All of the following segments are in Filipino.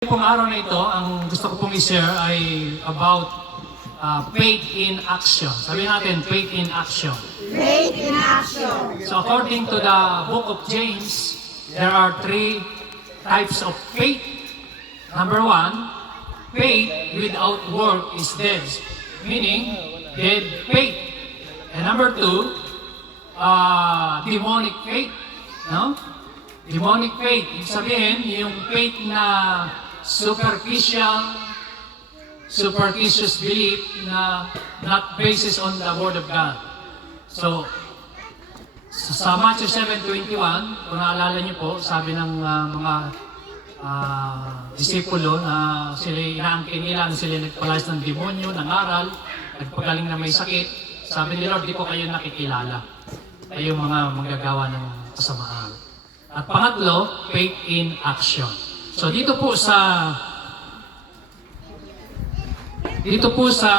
Pong araw na ito, ang gusto ko pong i-share ay about faith in action. Sabi natin, faith in action. Faith in action. So according to the book of James, there are three types of faith. Number one, faith without work is dead, meaning dead faith. And number two, demonic faith. No? Demonic faith, ibig sabihin, yung faith na superstitious belief na not basis on the Word of God. So, sa Matthew 7:21, kung naalala niyo po, sabi ng mga disipulo na sila inaangkin nila, na sila nagpalayas ng demonyo, ng aral, nagpagaling na may sakit, sabi ni Lord, di ko kayo nakikilala. Kayo mga manggagawa ng kasamaan. At pangatlo, faith in action. So dito po sa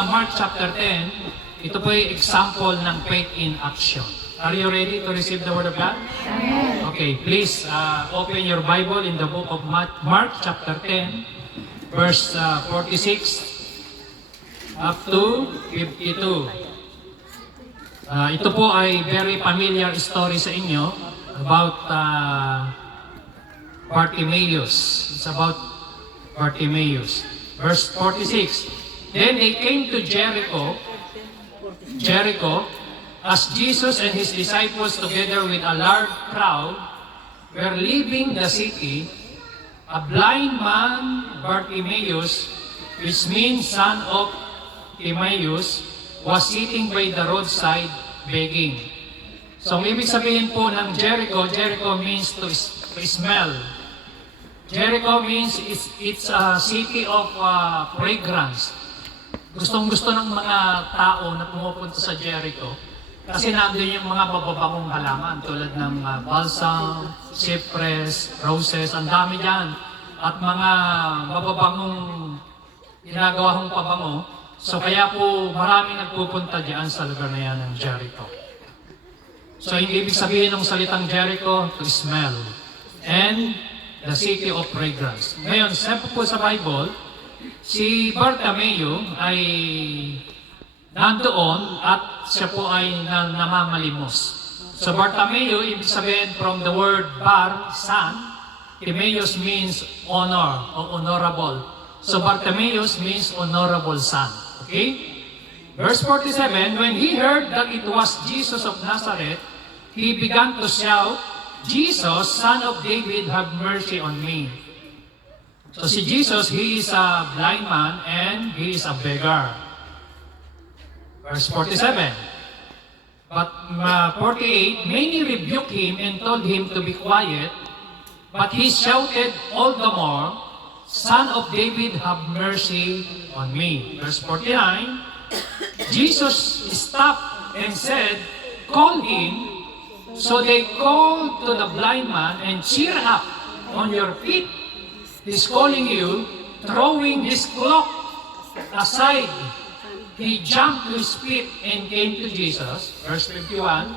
Mark chapter 10, ito po ay example ng faith in action. Are you ready to receive the Word of God? Amen. Okay, please open your Bible in the book of Mark chapter 10, verse 46 up to 52. Ito po ay very familiar story sa inyo about Bartimaeus. It's about Bartimaeus. Verse 46. Then they came to Jericho, as Jesus and his disciples together with a large crowd were leaving the city. A blind man, Bartimaeus, which means son of Timaeus, was sitting by the roadside begging. So, ibig sabihin po ng Jericho, Jericho means to smell. Jericho means it's a city of fragrance. Gustong-gusto ng mga tao na pumupunta sa Jericho kasi nandun yung mga mababangong halaman tulad ng balsam, cypress, roses, ang dami dyan. At mga mababangong ginagawang pabango. So kaya po maraming nagpupunta dyan sa lugar na yan ng Jericho. So yung ibig sabihin ng salitang Jericho, to smell. And the city of fragrance. Ngayon, sabi po sa Bible, si Bartimeo ay nandoon at siya po ay namamalimos. So Bartimeo, ibig sabihin from the word bar, son, Timaeus means honor o honorable. So Bartimaeus means honorable son. Okay? Verse 47, when he heard that it was Jesus of Nazareth, he began to shout, Jesus, Son of David, have mercy on me. So si Jesus, he is a blind man and he is a beggar. Verse 47. But 48, many rebuked him and told him to be quiet, but he shouted all the more, Son of David, have mercy on me. Verse 49, Jesus stopped and said, call him. So they called to the blind man and cheer up on your feet. He's calling you, throwing his cloak aside. He jumped to his feet and came to Jesus. Verse 51,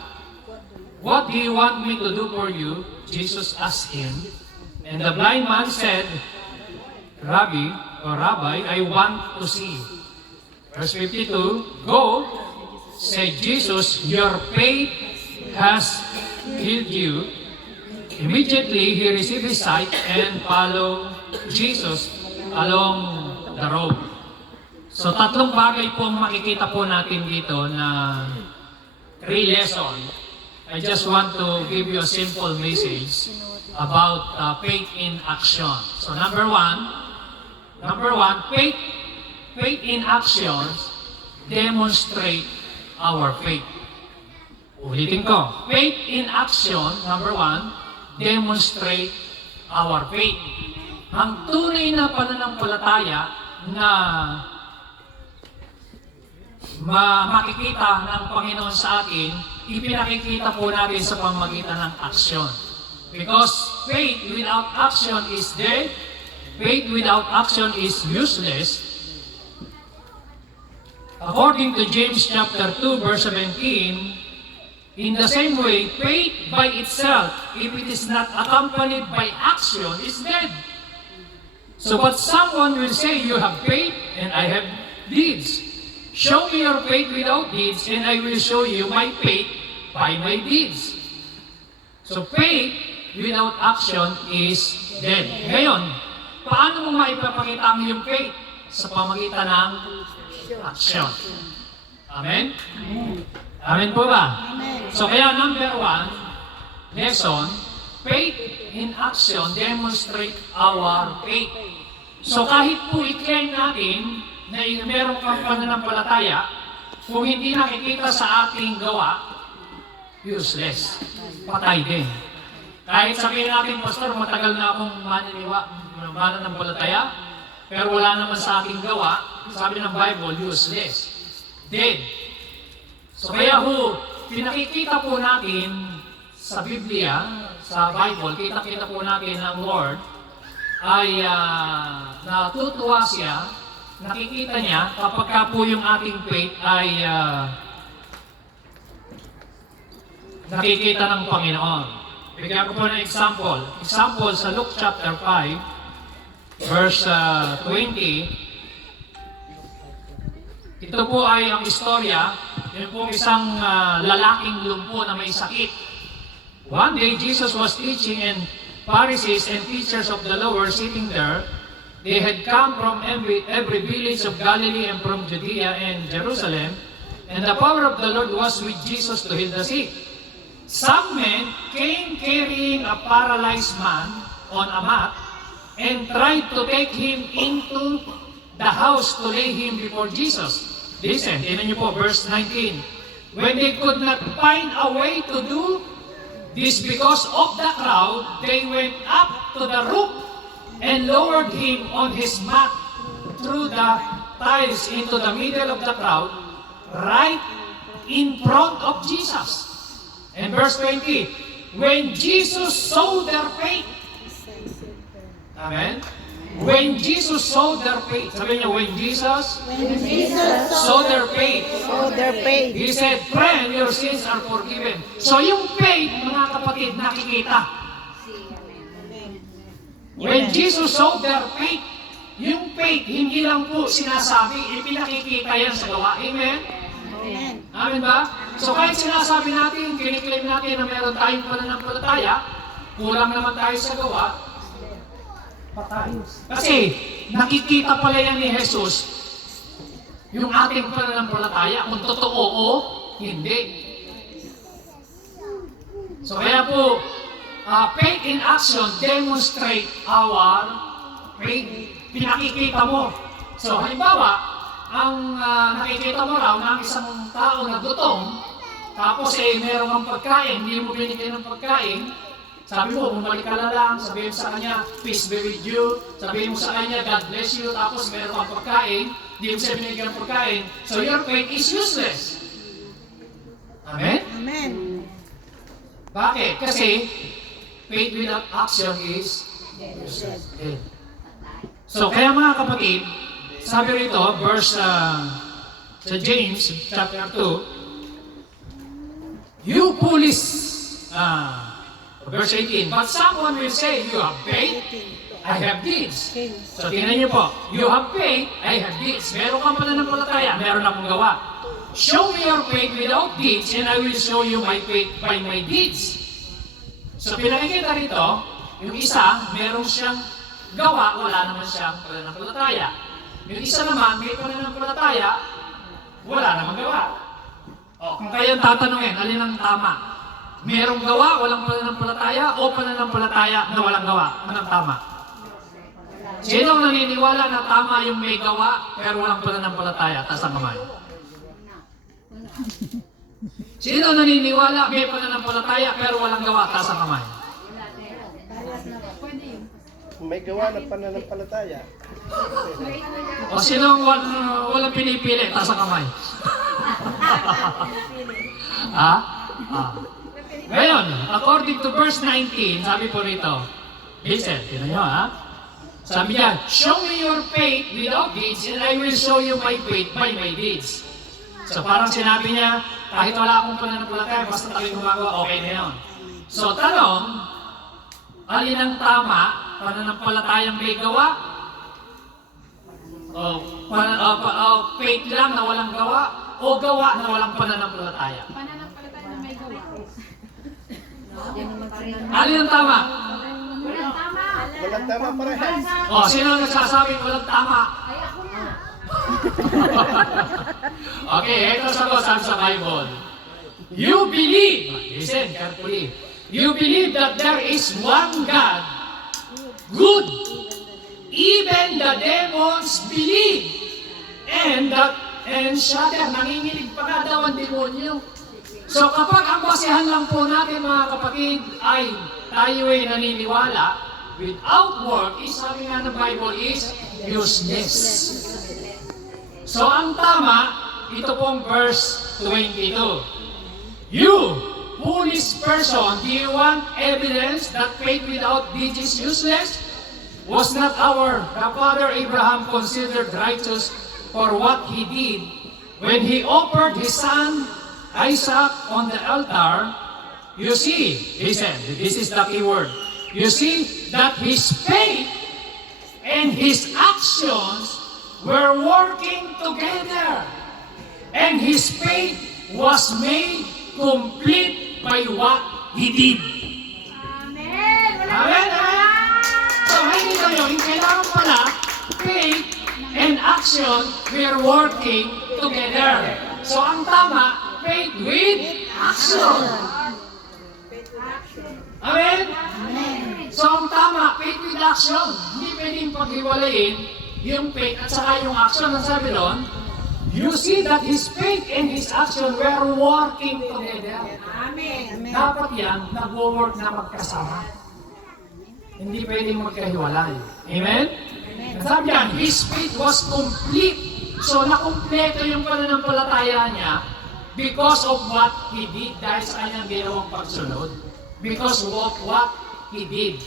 what do you want me to do for you? Jesus asked him. And the blind man said, Rabbi, I want to see. Verse 52, go, said Jesus, your faith has healed you. Immediately, he received his sight and followed Jesus along the road. So, tatlong bagay po makikita po natin dito na three lessons. I just want to give you a simple message about faith in action. So, number one, faith in actions demonstrate our faith. Ulitin ko. Faith in action, number one, demonstrate our faith. Ang tunay na pananampalataya na makikita ng Panginoon sa atin, ipinakikita po natin sa pamamagitan ng action. Because faith without action is dead, faith without action is useless. According to James chapter 2, verse 17, in the same way, faith by itself, if it is not accompanied by action, is dead. So, but someone will say, you have faith and I have deeds. Show me your faith without deeds and I will show you my faith by my deeds. So, faith without action is dead. Ngayon, paano mo maipapakita ang iyong faith? Sa pamagitan ng action. Amen? Amen po ba? So, kaya number 1, lesson, faith in action demonstrate our faith. So kahit po i-claim natin na meron kang pananampalataya, kung hindi nakikita sa ating gawa, useless. Patay din. Kahit sabihin natin, Pastor, matagal na akong mananampalataya, pero wala naman sa ating gawa, sabi ng Bible, useless. Dead. So kaya ho, pinakikita po natin sa Biblia, sa Bible, kita-kita po natin ang Lord ay natutuwa siya, nakikita niya kapag ka po yung ating faith ay nakikita ng Panginoon. Bigyan ko po ng example. Example sa Luke chapter 5, verse 20. Ito po ay ang istorya, yun po isang lalaking lumpo na may sakit. One day, Jesus was teaching and Pharisees and teachers of the law were sitting there. They had come from every village of Galilee and from Judea and Jerusalem, and the power of the Lord was with Jesus to heal the sick. Some men came carrying a paralyzed man on a mat and tried to take him into the house to lay him before Jesus. Listen, tingnan niyo po, verse 19. When they could not find a way to do this because of the crowd, they went up to the roof and lowered him on his mat through the tiles into the middle of the crowd, right in front of Jesus. And verse 20, when Jesus saw their faith, amen? When Jesus saw their faith, sabi niyo, when Jesus saw their faith, He said, friend, your sins are forgiven. So yung faith, mga kapatid, nakikita. When Jesus saw their faith, yung faith, hindi lang po sinasabi, ipinakikita yan sa gawa. Amen? Amen ba? So kahit sinasabi natin, kiniklaim natin na meron tayong pananampalataya, kulang naman tayo sa gawa, patay. Kasi nakikita pala yan ni Jesus yung ating pananampalataya kung totoo o hindi. So kaya po, faith in action demonstrate our faith. Pinakikita mo. So halimbawa, ang nakikita mo raw ng isang tao na gutom, tapos meron kang pagkain, hindi mo binigyan ng pagkain, sabi mo, bumalik ka na lang, sabihin mo sa kanya, peace be with you, sabihin mo sa kanya, God bless you, tapos meron kang pagkain, hindi mo siya binigyan ng pagkain, so your faith is useless. Amen? Amen. Bakit? Kasi, faith without action is useless. So, kaya mga kapatid, sabi rito, verse sa James, chapter 2, you foolish, verse 18, but someone will say, you have faith, I have deeds. So tingnan niyo po, you have faith, I have deeds. Meron kang pananampalataya, meron akong gawa. Show me your faith without deeds, and I will show you my faith by my deeds. So pinakikita rito, yung isa, meron siyang gawa, wala naman siyang pananampalataya. Yung isa naman, may pananampalataya, wala namang gawa. O, kung kayo tatanungin, alin ang tama? Merong gawa, walang pananampalataya, o pananampalataya na walang gawa? Anong tama? Sino ang naniniwala na tama yung may gawa, pero walang pananampalataya? Taas ang kamay. Sino ang naniniwala may pananampalataya, pero walang gawa? Taas ang kamay. May gawa ng pananampalataya. O sino ang walang pinipili? Taas ang kamay. Ha? Ngayon, according to verse 19, sabi po rito, listen, tignan nyo ha. Sabi niya, show me your faith without deeds, and I will show you my faith by my deeds. So parang sinabi niya, kahit wala akong pananampalataya, basta tayo gumagawa, okay na yun. So tanong, alin ang tama, pananampalatayang may gawa, faith lang na walang gawa o gawa na walang pananampalataya? Pananampalataya na may gawa. Alin ang tama? Walang tama. Walang tama parehas. O, sino ang nagsasabing walang tama? Ay, ako na. Okay, ito sabi sa Bible. You believe, listen carefully, you believe that there is one God, good. Even the demons believe. And shudder, nanginginig pa nga daw ang demonyo. So kapag ang basihan lang po natin mga kapatid ay tayo ay naniniwala, without work, sabi nga ng Bible is useless. So ang tama, ito pong verse 22. You, foolish person, do you want evidence that faith without deeds is useless? Was not our father Abraham considered righteous for what he did when he offered his son Isaac on the altar? You see, listen, this is the key word. You see that his faith and his actions were working together. And his faith was made complete by what he did. Amen. Amen? So, hindi kayo, kailangan pala, faith and action were working together. So, ang tama, faith with action. Amen? So, ang tama, faith with action. Hindi pwedeng paghiwalayin yung faith at saka yung action. Ang sabi doon, you see that his faith and his action were working together. Amen. Dapat yan, nag-work na magkasama. Hindi pwedeng magkahiwalay. Amen? Sabi yan, his faith was complete. So, nakumpleto yung pananampalataya niya because of what he did dahil sa kanyang ginawang pagsunod. Because of what he did.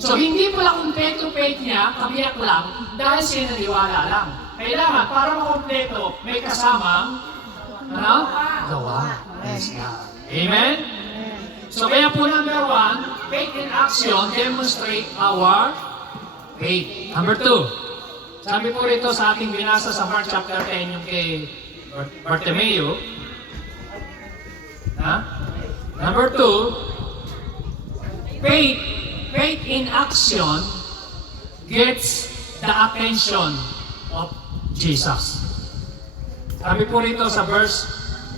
So, hindi pala kumpleto faith niya, kabiyak lang, dahil sinaniwala lang. Kailangan, para makumpleto, may kasamang, ano? Gawa. Yes, God. Amen? So, kaya po number 1, faith in action demonstrate our faith. Number 2, sabi po rito sa ating binasa sa Mark chapter 10, yung kay Bartimeo. Number 2, faith in action gets the attention of Jesus. Sabi po rito sa verse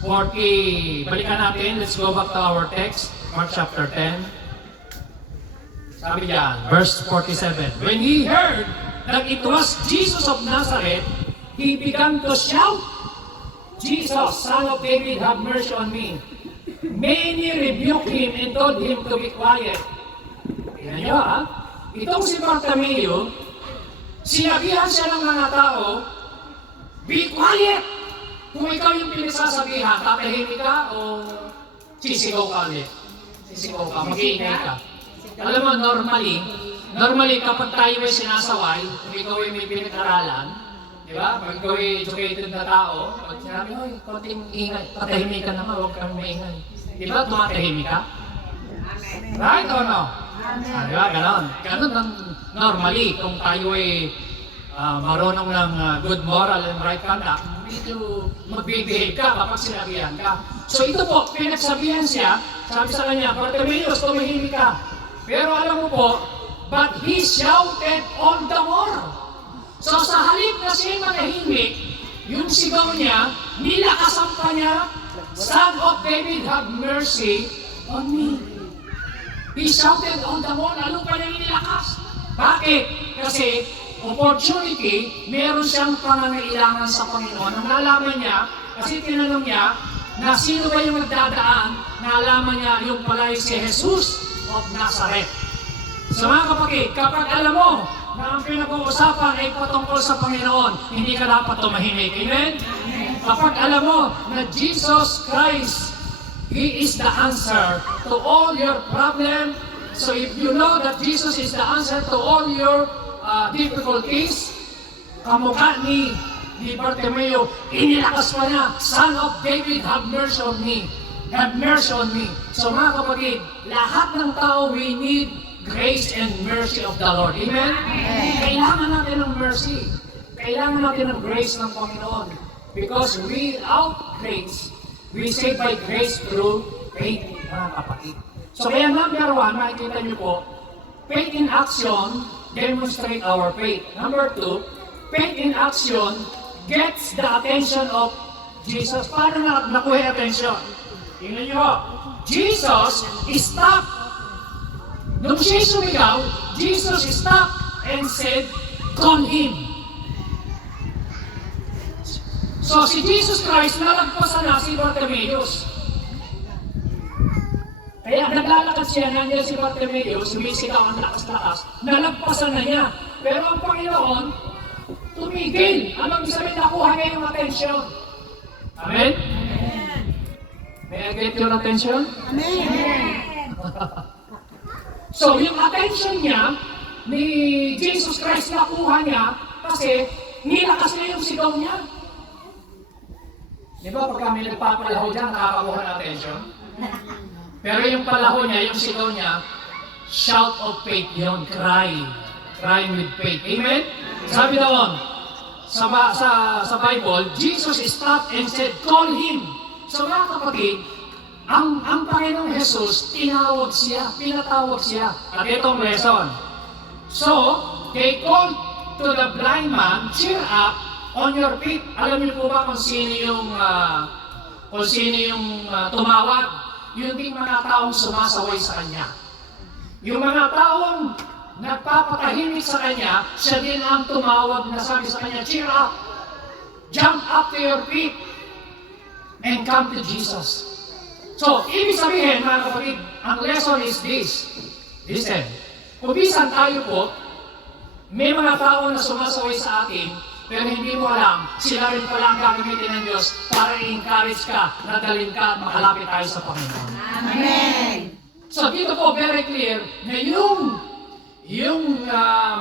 40, balikan natin, let's go back to our text, Mark chapter 10. Sabi diyan, verse 47, when he heard that it was Jesus of Nazareth, he began to shout, Jesus, Son of David, have mercy on me. Many rebuked him and told him to be quiet. Tingnan nyo itong si Bartimeo, sinabihan siya ng mga tao, be quiet! Kung ikaw yung pinasasabihan, tatahimik ka o sisigaw ka ulit? Sisigaw ka, mag-iingay ka. Alam mo, normally kapag tayo ay sinasaway, kung ikaw ay may pinag-aralan, di ba? Pag ikaw ay educated na tao, pag sinabi, oy, konting ingay, tatahimik ka naman, huwag kang maingay. Di ba, tumatahimik ka? Right or no? Di ba, ganon. Ganon ang normally, kung tayo ay marunong ng good moral and right conduct, medyo mag-behave ka kapag sinabihan ka. So ito po, pinagsabihan siya, sabi sa kanya, Bartimeus, tumahimik ka. Pero alam mo po, but he shouted all the more. So sa halip na siya manahimik, yung sigaw niya, nilakasan pa niya, Son of David, have mercy on me. He shouted all the more, lalo pa niya nilakas. Bakit? Kasi opportunity, meron siyang pangangailangan sa Panginoon. Nang nalaman niya, kasi tinanong niya, na sino ba yung nagdadaan, nalaman niya yung palay si Jesus of Nazareth. So mga kapatid, kapag alam mo na ang pinag-uusapan ay patungkol sa Panginoon, hindi ka dapat tumahimik. Amen? Kapag alam mo na Jesus Christ, He is the answer to all your problem. So if you know that Jesus is the answer to all your difficulties, kamukha ni Bartimeo, inilakas pa niya, Son of David, have mercy on me. Have mercy on me. So mga kapatid, lahat ng tao, we need grace and mercy of the Lord. Amen? Kailangan natin ng mercy. Kailangan natin ng grace ng Panginoon. Because without grace, we save by grace through faith, mga kapatid. So kaya number one, makikita niyo po, faith in action demonstrate our faith. Number two, faith in action gets the attention of Jesus. Paano nakuha yung attention? Tingnan niyo po, Jesus stopped. Nung siya sumigaw, Jesus stopped and said, call him. So si Jesus Christ, nalagpasan na si Bartimaeus. Kaya naglalakad siya, nandiyan si Bartimaeus, sumisigaw ang lakas-lakas, nalagpasan na niya. Pero ang Panginoon, tumigil. Anong sabihin, nakuha niya yung attention. Amen? May I get your attention? Amen. So yung attention niya, ni Jesus Christ nakuha niya, kasi nilakas niya yung sigaw niya. Di ba pag kami nagpapalaho dyan, nakakakuha ng attention? Pero yung palaho niya, yung sigaw niya, shout of faith yun, crying with faith. Amen? Sabi doon, sa Bible, Jesus stopped and said, call him. So mga kapatid, ang Panginoong Jesus, pinatawag siya. At itong lesson. So, they called to the blind man, cheer up, on your feet. Alam niyo po ba kung sino yung tumawag? Yung ding mga taong sumasaway sa kanya. Yung mga taong nagpapatahimik sa kanya, siya din ang tumawag na sabi sa kanya, cheer up, jump up to your feet, and come to Jesus. So, ibig sabihin mga kapatid, ang lesson is this. Listen, kung bisan tayo po, may mga tao na sumasaway sa atin, pero hindi mo alam, sila rin pala ang gagamitin ng Diyos para i-encourage ka, nadalhin ka at makalapit tayo sa Panginoon. Amen. So dito po, very clear na yung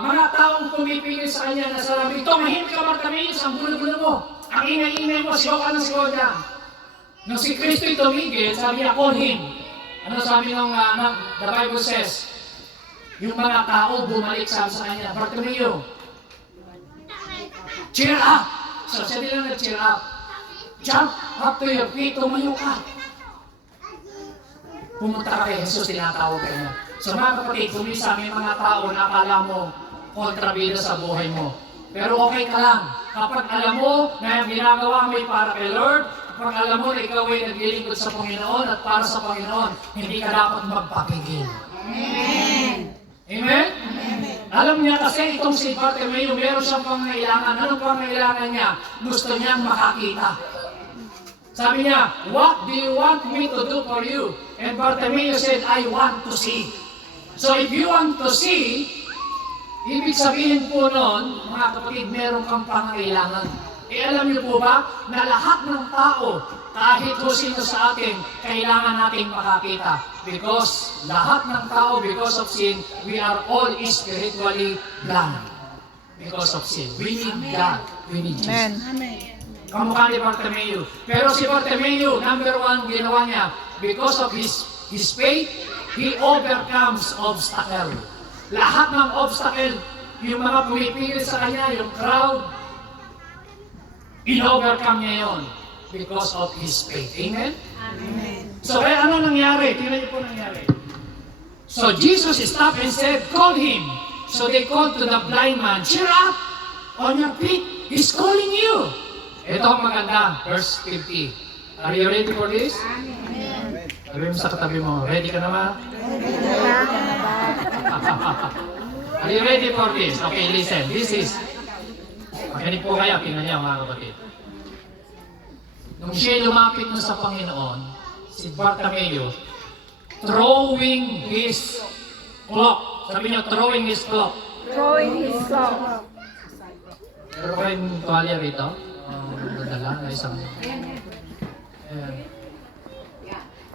mga taong pumipigil sa kanya na sabi, ito, mahimik ka Bartimaeus, ang gulo-gulo mo, ang ingay-ingay mo, sigaw ka ng sigaw dyan. Nung si Kristo'y tumigil, sabi niya, call him. Ano sabi ng the Bible says, yung mga tao bumalik sabi sa kanya, Bartimaeus, cheer up! So siya din lang nag-cheer up. Jump up to your feet, tumayo ka. Pumunta ka kay Jesus, tinatawag ka niya. So mga kapatid, kumisa may mga tao na akala mo kontrabida sa buhay mo. Pero okay ka lang. Kapag alam mo na yung ginagawa mo ay para kay Lord, kapag alam mo na ikaw ay naglilingkod sa Panginoon at para sa Panginoon, hindi ka dapat magpapigil. Amen. Amen? Alam niya kasi itong si Bartimaeus, meron siyang pangangailangan. Anong pangangailangan niya? Gusto niyang makakita. Sabi niya, what do you want me to do for you? And Bartimaeus said, I want to see. So if you want to see, ibig sabihin po noon, mga kapatid, meron kang pangangailangan. Alam niyo po ba na lahat ng tao, kahit po sino sa atin, kailangan nating makakita. Because lahat ng tao, because of sin, we are all spiritually blind. Because of sin. We need God. We need Jesus. Amen. Kamukha ni Bartimaeus. Pero si Bartimaeus, number one, ginawa niya, because of his faith, he overcomes obstacle. Lahat ng obstacle, yung mga pumipigil sa kanya, yung crowd, in-overcome niya yun because of his faith. Amen? Amen. So, kaya ano nangyari? Tingnan niyo po nangyari. So, Jesus stopped and said, call him. So, they called to the blind man, cheer up on your feet. He's calling you. Ito ang maganda, verse 50. Are you ready for this? Amen. Sabi mo sa katabi mo, ready ka naman? Are you ready for this? Okay, listen. This is, makinig po kayo, tingnan niya mga kapatid. Nung siya lumapit na sa Panginoon, si Bartimaeus, throwing his cloak. Sabi niyo, throwing his cloak. Throwing his cloak. Meron ba yung tuwalya rito? Dadala na isang... Ayan.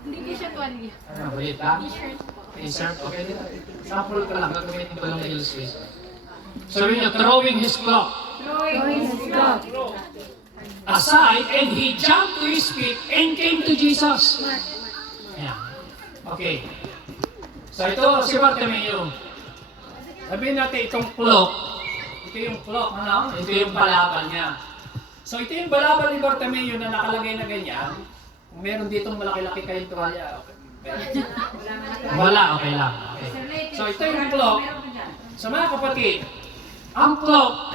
Hindi ko siya tuwalya. Ano, wait ha? T-shirt po. T-shirt, okay din. Sample ka lang, gagamitin ko lang na illustration. Sabi niyo, throwing his cloak Throwing his cloak. aside, and he jumped to his feet and came to Jesus. Ayan. Okay. So ito si Bartimaeus. Sabihin natin itong cloak. Ito yung cloak, ano? Ito yung palaban niya. So ito yung balabal ni Bartimeo na nakalagay na ganyan. Kung meron ditong malaki-laki kayong tuwalya, okay. Wala, okay lang. Okay. So ito yung clock. Sa mga kapatid, ang clock,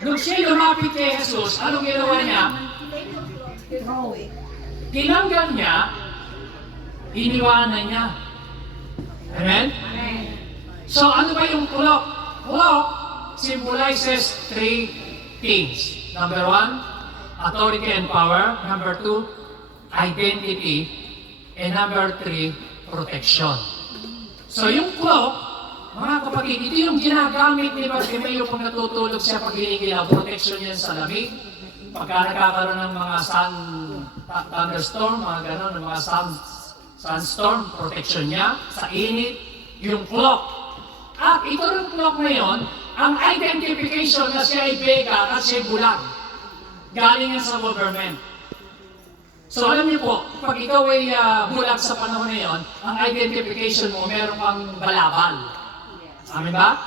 nung siya lumapit kay Jesus, anong ginawa niya? Tinanggal niya, iniwanan niya. Amen? So ano ba yung clock? Clock symbolizes three things. Number 1, authority and power. Number 2, identity. And number 3, protection. So yung clock, mga kapatid, ito yung ginagamit ni Bartimeo pag natutulog siya pag hinigilaw. Protection yan sa lamig. Pagka nagkakaroon ng mga thunderstorm, mga ganon, mga sunstorm, protection niya. Sa init, yung clock. At ito yung clock na yun, ang identification na siya ay bega at siya ay bulag. Galing yan sa government. So alam niyo po, pag ikaw ay bulag sa panahon na yun, ang identification mo, meron kang balabal. Amin ba?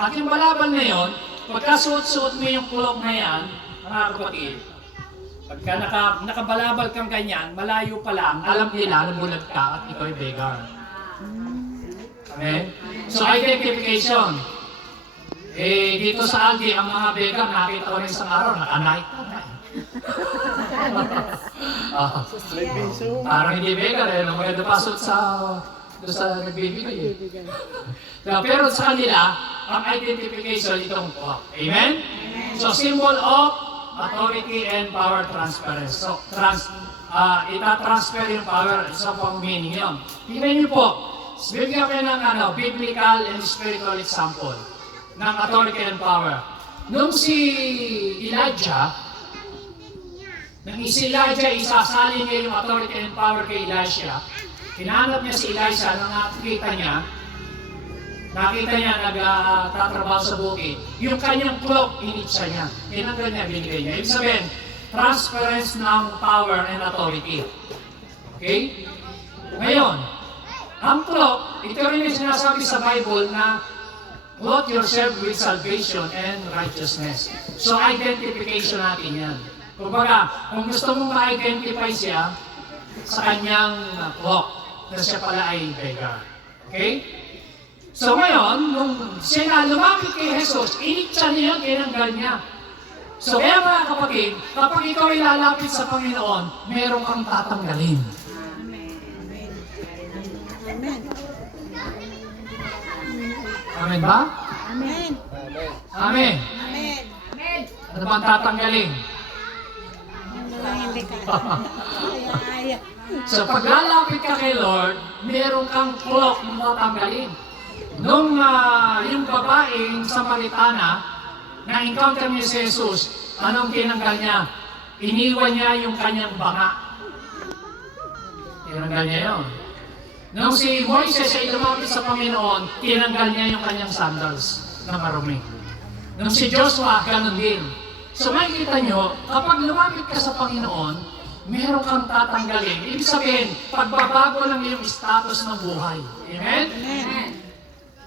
At yung balabal na yun, pagka suot-suot mo yung clock na yan, mga kapatid, pagka nakabalabal kang ganyan, malayo pa lang, alam nila na bulag ka at ikaw ay beggar. Amen? So identification. Dito sa Aldi, ang mga beggar, nakita ko rin isang araw, naka-night. May piso. Parang hindi beggar eh, maganda pasok sa doon sa nagbibigay eh. Pero sa kanila, ang identification itong clock. Amen? So symbol of authority and power transference. So ita-transfer yung power, isa pang meaning yun. Tingnan niyo po, bigyan kayo ng biblical and spiritual example ng authority and power. Nung si Elijah, isasalin niya yung authority and power kay Elisha. Hinahanap niya si Elisha nang nakita niya nagtatrabaho sa bukid. Yung kanyang cloak, initsa niya. Tinanggal niya, binigay niya. Ibig sabihin, transference ng power and authority. Okay? Ngayon, ang cloak, ito rin yung sinasabi sa Bible na clothe yourself with salvation and righteousness. So, identification natin yan. Kumbaga, kung gusto mong ma-identify siya sa kanyang cloak, na siya pala ay beggar. Okay? So ngayon, nung siya lumapit kay Jesus, initsa niya, tinanggal niya. So kaya mga kapatid, kapag ikaw ay lalapit sa Panginoon, meron kang tatanggalin. Amen. Amen ba? Amen. Amen. Amen. Amen. Ano bang tatanggalin? Hindi ka. So pag lalapit ka kay Lord, meron kang cloak na tatanggalin. Nung yung babaeng Samaritana, na-encounter niya si Jesus, anong tinanggal niya? Iniwan niya yung kanyang banga. Tinanggal niya yun. Nung si Moises ay lumapit sa Panginoon, tinanggal niya yung kanyang sandals na marumi. Nung si Joshua, ganun din. So makikita nyo, kapag lumapit ka sa Panginoon, meron kang tatanggalin. Ibig sabihin, pagbabago ng iyong status ng buhay. Amen? Amen.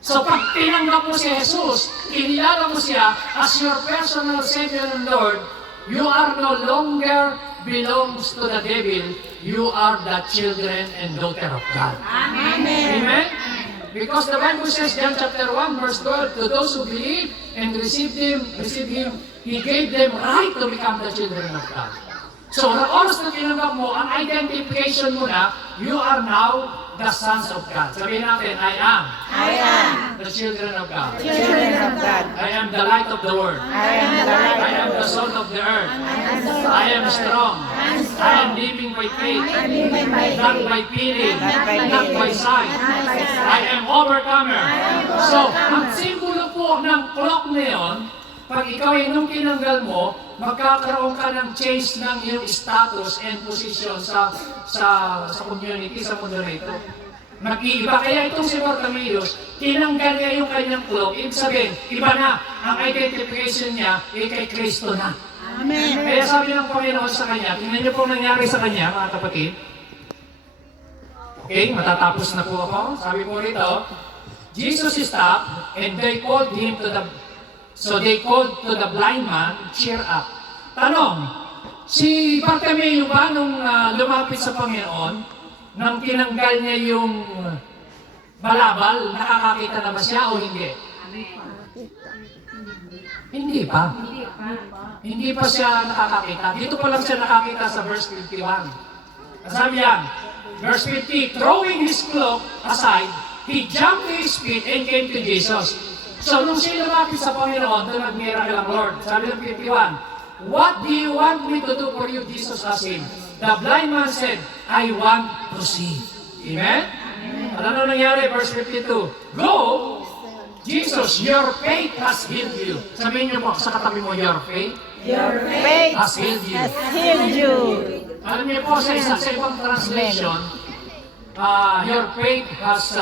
So pag tinanggap mo si Jesus, kinilala mo siya as your personal Savior and Lord, you are no longer belongs to the devil, you are the children and daughter of God. Amen. Amen? Because the Bible says, John chapter 1, verse 12, to those who believe and receive Him, He gave them right to become the children of God. So, sa oras na tinanggap mo, ang identification mo na, you are now the sons of God. Sabihin natin, I am the children of God. Children of God. I am the light of the world. I am the light. I am the salt of the earth. I am strong. I am living by faith. Not by feeling. Not by sight. I am overcomer. So, ang simbolo po ng clock na yun, pag ikaw ay nung tinanggal mo, magkakaroon ka ng change ng iyong status and position sa community, sa mundo nito. Mag-iiba. Kaya itong si Bartimeo, tinanggal niya yung kanyang cloak. Ibig sabihin, iba na. Ang identification niya ay kay Kristo na. Amen. Kaya sabi ng Panginoon sa kanya, tingnan niyo po nangyari sa kanya, mga kapatid. Okay, matatapos na po ako. Sabi po rito, Jesus stopped and they called to the blind man, cheer up. Tanong, si Bartimeo ba nung lumapit sa Panginoon, nang tinanggal niya yung balabal, nakakakita na ba siya o hindi? Hindi pa. Hindi pa siya nakakakita. Dito pa lang siya nakakita sa verse 51. Sabi yan, verse 50, throwing his cloak aside, he jumped to his feet and came to Jesus. So nung siya lumapit sa Panginoon, doon nag-miracle ang Lord. Sabi ng 51, what do you want me to do for you? Jesus asked him. The blind man said, I want to see. Amen? Ano nangyari? Verse 52, go! Jesus, your faith has healed you. Sabihin niyo mo sa katabi mo, your faith Your faith has healed you. has healed you. Alam niyo po sa ibang translation, your faith has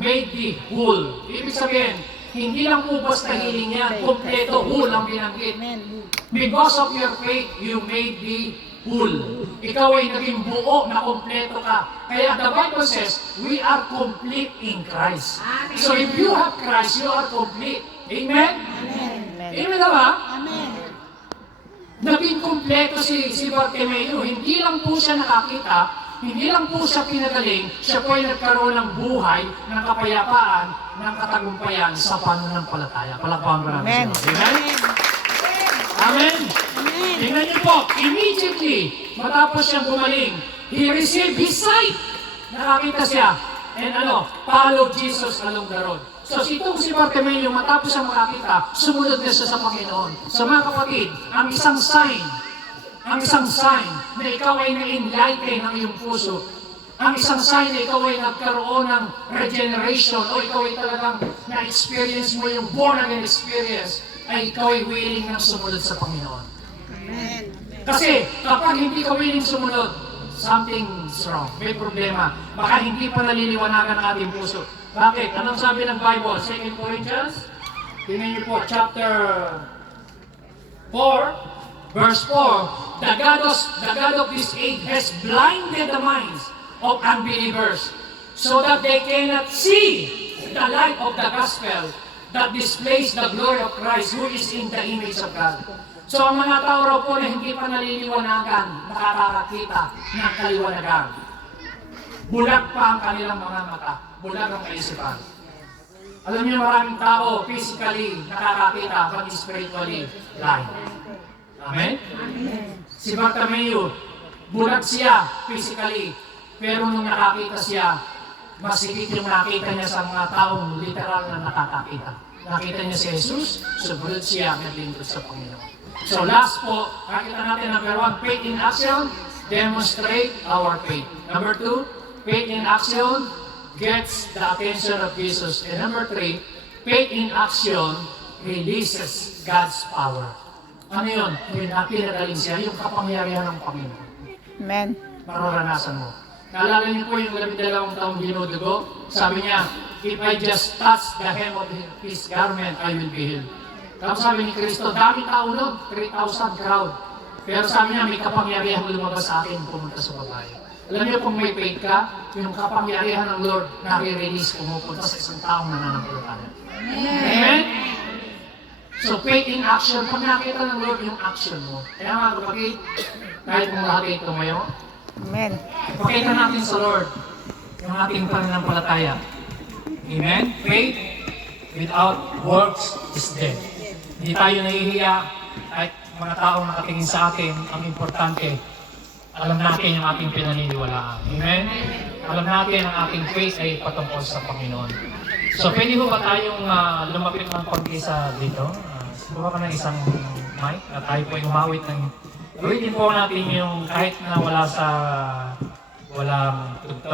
made thee whole. Ibig sabihin, hindi lang po basta healing yan, kompleto, whole ang binanggit. Because of your faith, you made thee whole. Ikaw ay naging buo na kompleto ka. Kaya the Bible says, we are complete in Christ. So if you have Christ, you are complete. Amen? Amen na ba? Amen. Naging kompleto si Bartimeo. Hindi lang po siya nakakita, hindi lang po siya pinagaling, siya po ay nagkaroon ng buhay, ng kapayapaan, ng katagumpayan sa pananampalataya. Palakpakan ba namin siya? Amen? Amen? Tingnan niyo po, immediately, matapos siyang gumaling, he received his sight. Nakakita siya. And followed Jesus along the road. So itong si Bartimeo, matapos siyang makakita, sumunod na siya sa Panginoon. So mga kapatid, ang isang sign na ikaw ay na-enlighten ng iyong puso, ang isang sign na ikaw ay nagkaroon ng regeneration o ikaw ay talagang na-experience mo yung born again experience, ay ikaw ay willing na sumunod sa Panginoon. Amen. Kasi kapag hindi ka willing sumunod, something's wrong. May problema. Baka hindi pa naliliwanagan ang ating puso. Bakit? Anong sabi ng Bible? 2 Corinthians? Tingnan niyo po, chapter 4, verse 4. The God of this age has blinded the minds of unbelievers so that they cannot see the light of the gospel that displays the glory of Christ who is in the image of God. So ang mga tao raw po na hindi pa naliliwanagan, nakakakita ng kaliwanagan. Bulag pa ang kanilang mga mata, bulag ang kaisipan. Alam niyo maraming tao physically nakakakita, but spiritually blind. Amen? Si Bartimeo, bulag siya physically, pero nung nakakita siya, masigit yung nakita niya sa mga taong literal na nakakakita. Nakita niya si Jesus, sumunod siya, naglingkod sa Panginoon. So last po, nakita natin number 1, faith in action, demonstrate our faith. Number 2, faith in action gets the attention of Jesus. And number 3, faith in action releases God's power. Ano yun? Yung pinagaling siya, yung kapangyarihan ng Panginoon. Amen. Mararanasan mo. Naalala niyo po yung 12 taong dinudugo? Sabi niya, if I just touch the hem of His garment, I will be healed. Tapos sabi ni Kristo, daming tao nun, 3,000 crowd. Pero sabi niya, may kapangyarihan lumabas sa akin pumunta sa babae. Alam niyo kung may faith ka, yung kapangyarihan ng Lord nare-release pumupunta sa isang taong nananampalataya. Amen? So faith in action, pag nakita ng Lord yung action mo. Kaya mga kapatid, kahit kung lahat ay tumayo, Amen. pakita natin sa Lord yung ating pananampalataya. Amen? Faith without works is dead. Hindi tayo nahihiya kahit mga taong nakatingin sa atin, ang importante, alam natin yung ating pinaniniwalaan. Amen? Alam natin ang ating faith ay patungkol sa Panginoon. So pwede ba tayong lumapit ng konti sa dito? Siguro ka ng isang mic at tayo po ay umawit ng gawin po natin yung kahit na walang tugtog.